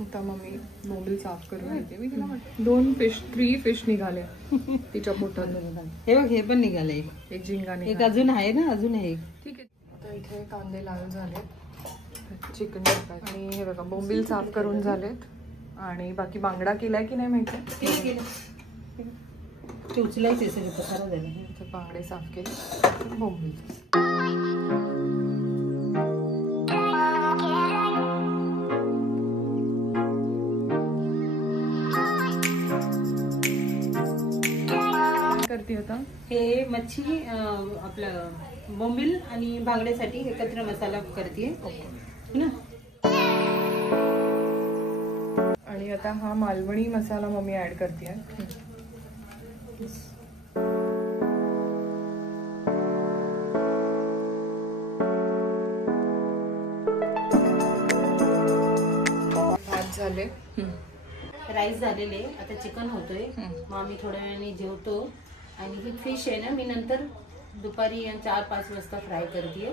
आता मम्मी बोंबील साफ करून येते. मी तिला म्हटलं 3 फिश निघाले तिच्या पोटात. हे बघ हे पण निघाले. एक झिंगा एक अजून आहे ना, अजून आहे. ठीक आहे. आता इथे कांदे लाल झाले, चिकन टाकायचं. आणि हे बघा बोंबील साफ करून झालेत. आणि बाकी बांगडा केलाय की नाही माहिती, उचलायचे सगळे पसारा झाला. बांगडे साफ केले, बोंबील. करते आता हे मच्छी आपलं बोंबील आणि बांगड्यासाठी एकत्र मसाला करते ना. आणि आता हा मालवणी मसाला मम्मी ऍड करते. भात झाले, राईस झालेले. आता चिकन होतोय, मग आम्ही थोड्या वेळाने जेवतो. आणि ही फिश आहे ना, मी नंतर दुपारी 4-5 वाजता फ्राय करते.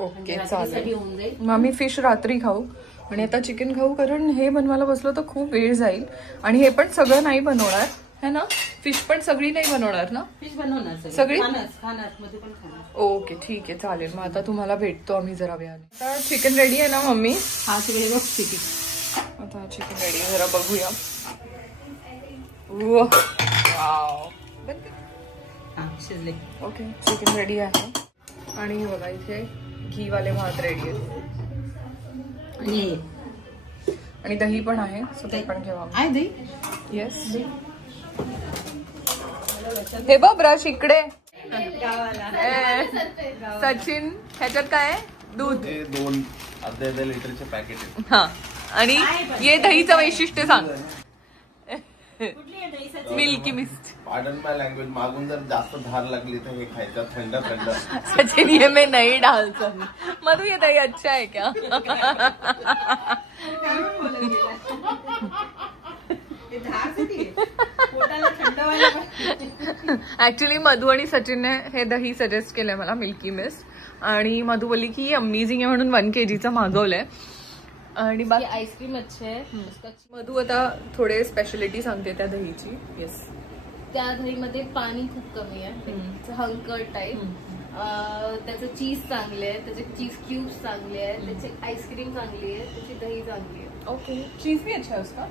ओके चालेल. होऊन जाईल. मग आम्ही फिश रात्री खाऊ आणि आता चिकन खाऊ, कारण हे बनवायला बसलो तर खूप वेळ जाईल. आणि हे पण सगळं नाही बनवणार है ना, फिश पण सगळी नाही बनवणार ना. फिश बनवणार सगळी मध्ये पण खाणार. ओके ठीक आहे चालेल. मग आता तुम्हाला भेटतो आम्ही जरा वेळाने. आता चिकन रेडी आहे ना मम्मी? हा सगळे बघ चिकन. आता चिकन रेडी आहे, जरा बघूया. वाव, शिजले. ओके चिकन रेडी आहे. आणि हे बघा इथे घी वाले भात रेडी आहेत. आणि दही पण आहे, सो ते पण घेऊ आहे दही. येस. हे बघ ब्रश इकडे. सचिन ह्याच्यात काय आहे? दूध. 2 अर्धा लिटरचे पॅकेट आहे. हा. आणि ये दहीचं वैशिष्ट्य सांग. Milky mist. पार्डन माय लँग्वेज, मागून जर जास्त धार लागली तर हे खायचं थंड थंड. सचिन ये मैं नहीं डाल सकती. मधु ये दही अच्छा है क्या? ऍक्च्युली मधु आणि सचिनने हे दही सजेस्ट केलंय मला, मिल्की मिस्ट. आणि मधु बोलली की अमेझिंग आहे म्हणून 1 kg मागवलंय. आणि बाकी आईस्क्रीम अच्छे आहे. मधु आता थोडे स्पेशालिटी सांगते त्या दहीची. येस. त्या दहीमध्ये पाणी खूप कमी आहे, हंकर टाईप. त्याचं चीज चांगले आहे, त्याचे चीज क्यूब्स चांगले आहेत, त्याची आईस्क्रीम चांगली आहे, त्याची दही चांगली आहे. ओके. चीज भी अच्छा है उसका.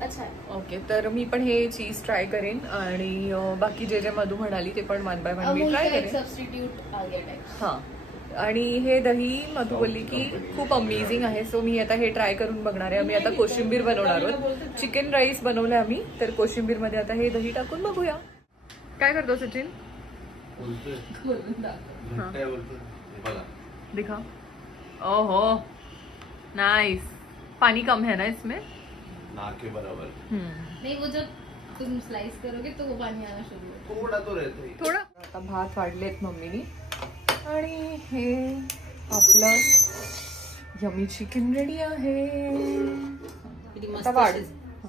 अच्छा आहे. ओके तर मी पण हे चीज ट्राय करेन. आणि बाकी जे जे मधु म्हणाली ते पण 1 by 1 मी ट्राय करेन. सबस्टिट्यूट आगे टाईप. हा. आणि हे दही मधु बोलली की खूप अमेझिंग आहे, सो मी आता हे ट्राय करून बघणार आहे. आम्ही आता कोशिंबीर बनवणार आहोत. चिकन राईस बनवलंय आम्ही, तर कोशिंबीर मध्ये आता हे दही टाकून बघूया. काय करतो सचिन? दिखा. ओहो नाइस. पानी कम है ना इसमें? ना के बराबर. नहीं, वो जब तुम स्लाइस करोगे तो वो पानी आना शुरू होगा. थोड़ा तो रहता है. थोडा. आता भात वाढलेत मम्मीनी. आणि हे आपलं यमी चिकन रेडी आहे. किती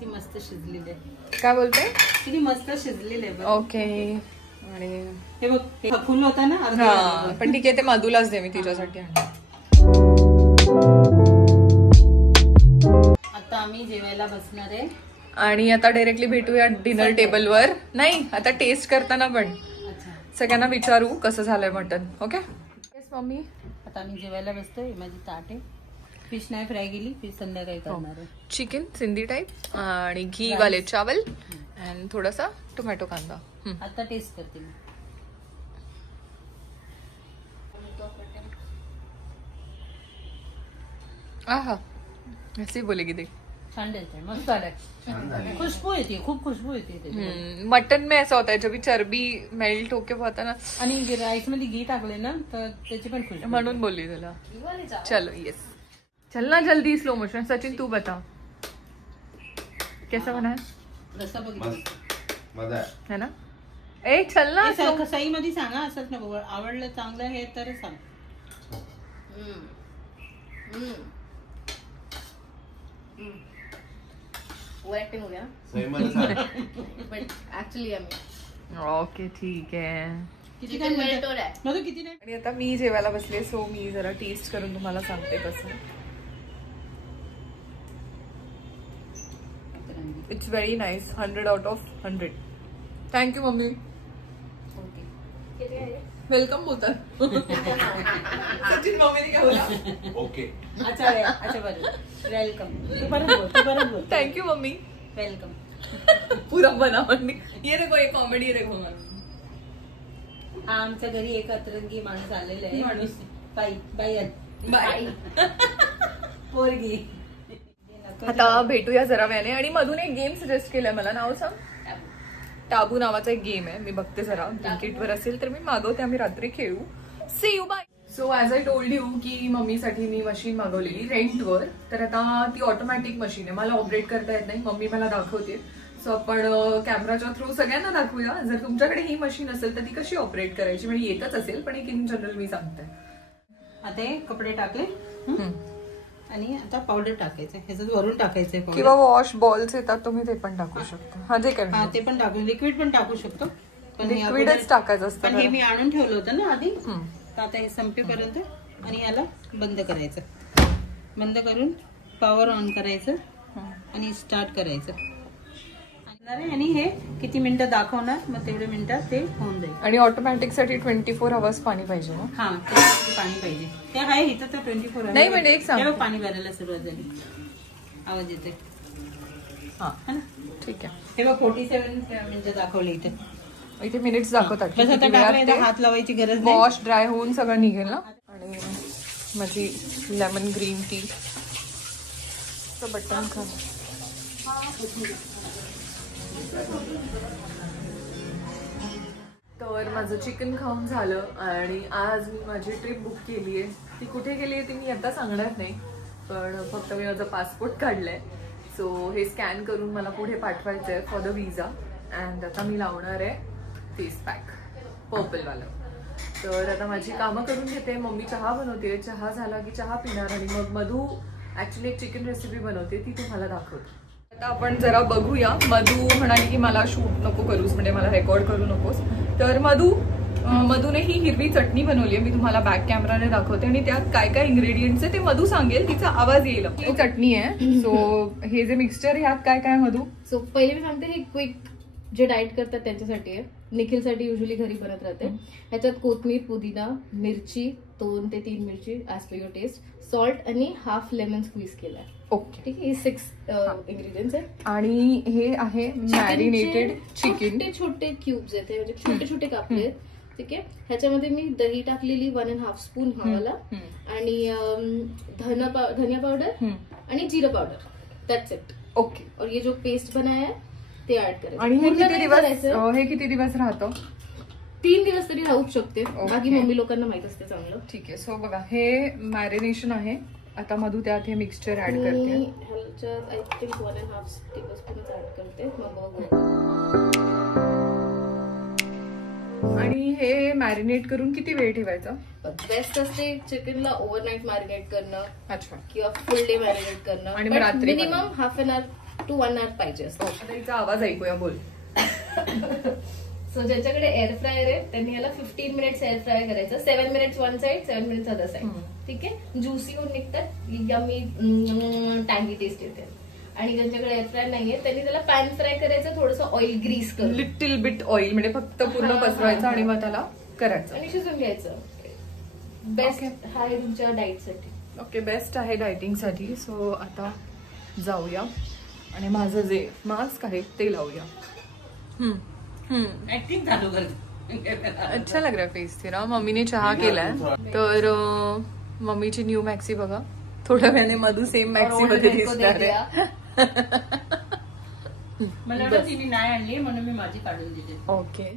मस्त शिजलेले. काय बोलते? किती मस्त शिजलेले. ओके. आणि हे बघ हे फुल होता ना. हा पण ठीक आहे, ते मधुलाच दे, मी तिच्यासाठी आणते. आता आम्ही जेवायला बसणार आहे. आणि आता डायरेक्टली भेटूया डिनर टेबलवर. नाही, आता टेस्ट करताना पण सगळ्यांना विचारू कसं झालंय मटन. ओके. Yes mummy. आता आम्ही जेवायला बसतोय. माझी ताट आहे. फिश नाही फ्राय केली, फिश संध्याकाळी करणार आहे. चिकन सिंधी टाइप आणि घी वाले चावल आणि थोडासा टोमॅटो कांदा. आता टेस्ट करते मी. आहा ऐसे बोलेगी देख. छान आहे, मस्त आलाय. खुशबू येते, खूप खुशबू येते. मटन में ऐसा होता है जब चरबी मेल्ट होके होता ना. आणि राईस मध्ये घी टाकले ना तर त्याची पण खुशबू. म्हणून बोलली तुला. चलो येस. चलना जल्दी, स्लो मोशन. सचिन तू बता कैसा बना है? रस्सा बघितला मजा है ना. ए चल ना. सही मध्ये सांगा, असंच नको. आवडलं चांगलं हे तर सांग. एक्टिंग हो गया सही मध्ये सांग. But actually yummy. ओके ठीक आहे. किती काय मेल्ट हो रहा है. मधु किती नाही. आणि आता मी जेवायला बसले, सो मी जरा टेस्ट करून तुम्हाला सांगते कसं. बनली. It's very nice. 100 out of 100. Thank you mummy. Welcome बोलतात. सचिन मम्मीने काय बोला? ओके. अच्छा बरं. वेलकम. तू परत बोल. Thank you mummy. वेलकम. पूरा बना म्हणली. ये देखो एक कॉमेडी देखो. आमच्या घरी एक अतरंगी माणूस आलेला आहे. माणूस. बाई पोरगी. आता भेटूया जरा वेळाने. आणि मधून एक गेम सजेस्ट केलाय मला. नाव सांग. टाबू नावाचा एक गेम आहे. मी बघते जरा ब्लिंकिटवर असेल तर मी मागवते. आम्ही रात्री खेळू. See you bye. So as I told you की मम्मीसाठी मी मशीन मागवलेली रेंटवर. तर आता ती ऑटोमॅटिक मशीन आहे. मला ऑपरेट करता येत नाही. मम्मी मला दाखवते. सो आपण कॅमेराच्या थ्रू सगळ्यांना दाखवूया. जर तुमच्याकडे ही मशीन असेल तर ती कशी ऑपरेट करायची. म्हणजे येतच असेल पण एक इन जनरल मी सांगते. आता हे कपडे टाकले आणि आता पावडर टाकायचं. ह्याच्यात वरून टाकायचंय किंवा वॉश बॉल्स येतात तुम्ही ते पण टाकू शकता. हा जे काय ते पण टाकू. लिक्विड पण टाकू शकतो. पण लिक्विडच टाकायचं असतं. पण हे मी आणून ठेवलं होतं ना आधी. तर आता हे संपेपर्यंत आणि याला बंद करायचं. बंद करून पॉवर ऑन करायचं आणि स्टार्ट करायचं. आणि हे किती मिनिटं दाखवणार मग तेवढे मिनिटात ते होऊन जाईल. आणि ऑटोमॅटिक साठी 24 आवर्स पाणी पाहिजे ना. हा त्यासाठी पाणी पाहिजे. ते आहे इथं तर 24 आवर्स नाही म्हणजे एक सांग. पाणी भरायला सुरुवात झाली. आवाज येते. हा ठीक आहे. हे बघ 47 मिनिटं दाखवले इथे. इथे मिनिट्स दाखवतात. हात लावायची गरज नाही. वॉश ड्राय होऊन सगळं निघेल ना. आणि माझी लेमन ग्रीन टी बटन खा. तर माझं चिकन खाऊन झालं आणि आज मी माझी ट्रिप बुक केली आहे. ती कुठे गेली आहे ती मी आता सांगणार नाही. पण फक्त मी माझा पासपोर्ट काढलाय. सो हे स्कॅन करून मला पुढे पाठवायचं आहे फॉर द विजा. अँड आता मी लावणार आहे फेस पॅक पर्पलवालं. तर आता माझी कामं करून घेते. मम्मी चहा बनवते. चहा झाला की चहा पिणार. आणि मग मधू ऍक्च्युली एक चिकन रेसिपी बनवते ती तुम्हाला दाखवते. आता आपण जरा बघूया. मधू म्हणाली की मला शूट नको करूस म्हणजे मला रेकॉर्ड करू नकोस. तर मधूने ही हिरवी चटणी बनवली आहे. मी तुम्हाला बॅक कॅमेराने दाखवते. आणि त्यात काय काय इन्ग्रेडियंट्स आहे ते मधू सांगेल. तिचा आवाज येईल. ही चटणी आहे. सो हे जे मिक्सचर ह्यात काय काय मधू. सो पहिले मी सांगते हे क्विक जे डाएट करतात त्यांच्यासाठी आहे. निखिलसाठी युजली घरी बनत राहते. ह्याच्यात कोथमीर, पुदिना, मिरची 2 ते 3 मिरची as per your taste, salt आणि हाफ लेमन स्क्वीज केलाय. ओके ठीक आहे. हे 6 इंग्रेडियंट्स आहेत. आणि हे आहे मॅरिनेटेड चिकन. छोटे छोटे क्यूब्स आहेत. म्हणजे छोटे छोटे कापले आहेत. ठीक आहे. ह्याच्यामध्ये मी दही टाकलेली 1.5 स्पून हवाला आणि धनिया पावडर आणि जीरा पावडर. That's it. ओके. और ये जो पेस्ट बनाया है ते ऍड करायचं. आणि हे किती दिवस राहतं. 3 दिवस तरी राहूच शकते. बाकी मम्मी लोकांना माहित असते चांगलं. ठीक आहे. सो बघा हे मॅरिनेशन आहे. आता मधू त्यात हे मिक्सचर ऍड करते. ह्याच्यात आय थिंक 1.5 टेबलस्पून ऍड करते. मग बघू. आणि हे मॅरिनेट करून किती वेळ ठेवायचं. बेस्ट असते चिकनला ओव्हरनाईट मॅरिनेट करणं. अच्छा. किंवा फुल डे मॅरिनेट करणं. आणि मग रात्री minimum half an hour to 1 hour पाहिजे असतो. आता हिचा आवाज ऐकूया. बोल. सो ज्याच्याकडे एअर फ्रायर आहे त्यांनी याला 15 मिनिट्स एअर फ्राय करायचं. 7 minutes one side, 7 minutes other side. ठीक आहे. ज्युसी होऊन निघतात. यम्मी टँगी टेस्ट येते. आणि ज्यांच्याकडे एअर फ्राय नाहीये त्यांनी त्याला पॅन फ्राय करायचं. थोडंसं ऑइल ग्रीस करून. लिटिल बिट ऑइल म्हणजे फक्त पूर्ण पसरवायचं आणि मग त्याला करायचं आणि शिजून घ्यायचं. बेस्ट आहे तुमच्या डाएट साठी. ओके. बेस्ट आहे डायटिंग साठी. सो आता जाऊया आणि माझं जे मास्क आहे ते लावूया. ऍक्टिंग चालू कर. अच्छा लग रहा फेस तेरा. मम्मीने चहा केलाय. तर मम्मीची न्यू मॅक्सी बघा. थोड्या वेळाने मधू सेम मॅक्सी मध्ये दिसणार आहे. मला तिने नाही आणली म्हणून मी माझी काढून दिली. ओके.